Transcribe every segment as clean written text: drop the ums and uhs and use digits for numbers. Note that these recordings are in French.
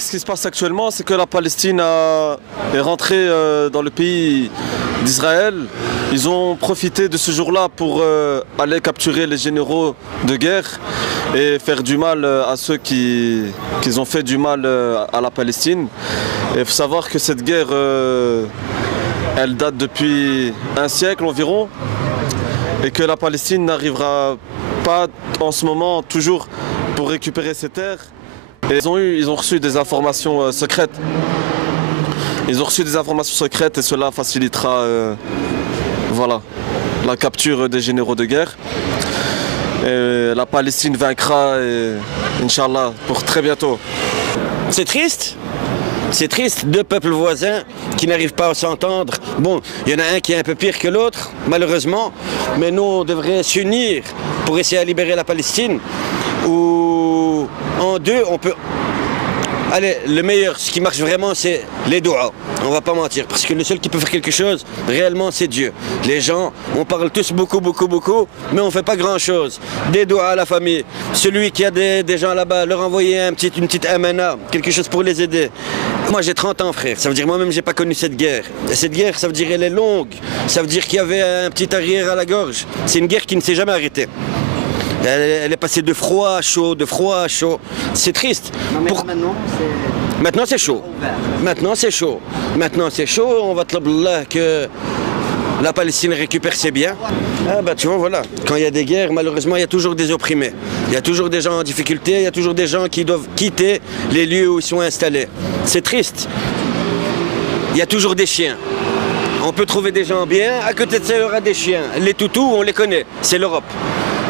ce qui se passe actuellement, c'est que la Palestine est rentrée dans le pays d'Israël. Ils ont profité de ce jour-là pour aller capturer les généraux de guerre et faire du mal à ceux qui ont fait du mal à la Palestine. Et il faut savoir que cette guerre, elle date depuis un siècle environ et que la Palestine n'arrivera pas en ce moment toujours pour récupérer ses terres. Et ils ont reçu des informations secrètes. Ils ont reçu des informations secrètes et cela facilitera voilà, la capture des généraux de guerre. Et la Palestine vaincra, et, Inch'Allah, pour très bientôt. C'est triste. C'est triste, deux peuples voisins qui n'arrivent pas à s'entendre. Bon, il y en a un qui est un peu pire que l'autre, malheureusement, mais nous, on devrait s'unir pour essayer de libérer la Palestine, où en deux, on peut... Allez, le meilleur, ce qui marche vraiment, c'est les doigts. On va pas mentir, parce que le seul qui peut faire quelque chose, réellement, c'est Dieu. Les gens, on parle tous beaucoup, mais on fait pas grand-chose. Des doigts à la famille. Celui qui a des gens là-bas, leur envoyer une petite amana, quelque chose pour les aider. Moi, j'ai 30 ans, frère. Ça veut dire moi-même, j'ai pas connu cette guerre. Et cette guerre, ça veut dire elle est longue. Ça veut dire qu'il y avait un petit arrière à la gorge. C'est une guerre qui ne s'est jamais arrêtée. Elle est passée de froid à chaud, de froid à chaud. C'est triste. Maintenant, c'est chaud. Maintenant, c'est chaud. Maintenant, c'est chaud. On va te dire que la Palestine récupère ses biens. Ah bah tu vois, voilà. Quand il y a des guerres, malheureusement, il y a toujours des opprimés. Il y a toujours des gens en difficulté. Il y a toujours des gens qui doivent quitter les lieux où ils sont installés. C'est triste. Il y a toujours des chiens. On peut trouver des gens bien. À côté de ça, il y aura des chiens. Les toutous, on les connaît. C'est l'Europe.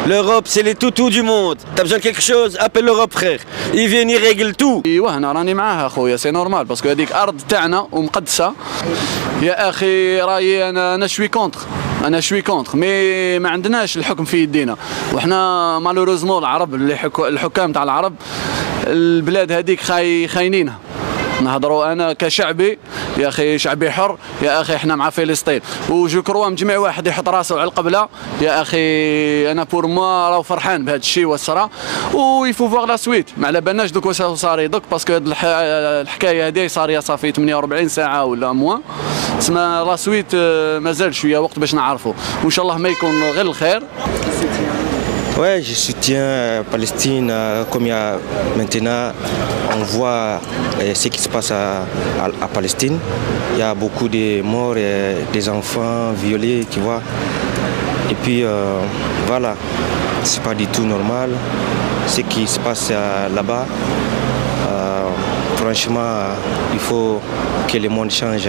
L'Europe, c'est les toutous du monde. T'as besoin de quelque chose, appelle l'Europe, frère. Ils viennent, ils règlent tout. ايوه انا راني معاها اخويا سي نورمال باسكو هذيك ارض تاعنا ومقدسه يا اخي رايي انا شوي كونتر انا شوي كونتر مي ما عندناش الحكم في يدينا وحنا مالوروزمون العرب اللي الحكام تاع العرب البلاد هذيك خاينينها نهضروا انا كشعبي يا اخي شعبي حر يا اخي احنا مع فلسطين وجو كروا مجمع واحد يحط راسه على القبله يا اخي انا بور موا راهو فرحان بهذا الشيء والصرا ويفو فوغ لا سويت ما على بالناش دوك واش صار دوك باسكو الحكايه هذه صاريه صافي 48 ساعه ولا موان تسمى لا سويت مازال شويه وقت باش نعرفوا وان شاء الله ما يكون غير الخير. Ouais, je soutiens la Palestine. Comme il y a maintenant, on voit ce qui se passe à Palestine. Il y a beaucoup de morts, et des enfants violés, tu vois. Et puis voilà, c'est pas du tout normal ce qui se passe là-bas. Franchement, il faut que le monde change.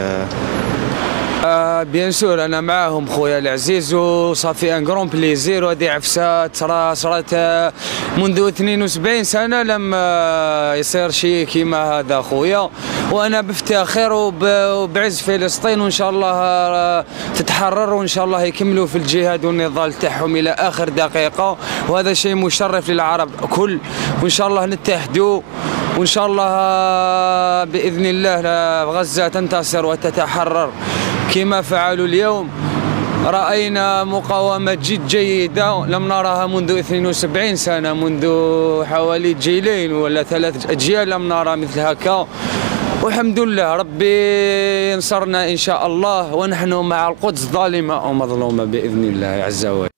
بيان سور انا معاهم خويا العزيز وصافي ان كرون بليزير وهذه عفسات صرات منذ 72 سنه لم يصير شيء كيما هذا خويا وانا بفتخر وبعز فلسطين وان شاء الله تتحرر وان شاء الله يكملوا في الجهاد والنضال تاعهم الى اخر دقيقه وهذا شيء مشرف للعرب كل وان شاء الله نتحدوا وان شاء الله باذن الله غزه تنتصر وتتحرر كما فعلوا اليوم. رأينا مقاومة جد جيدة لم نراها منذ 72 سنة منذ حوالي جيلين ولا 3 أجيال لم نرى مثل هكا والحمد لله ربي ينصرنا إن شاء الله ونحن مع القدس ظالمة أو مظلومة بإذن الله عز وجل.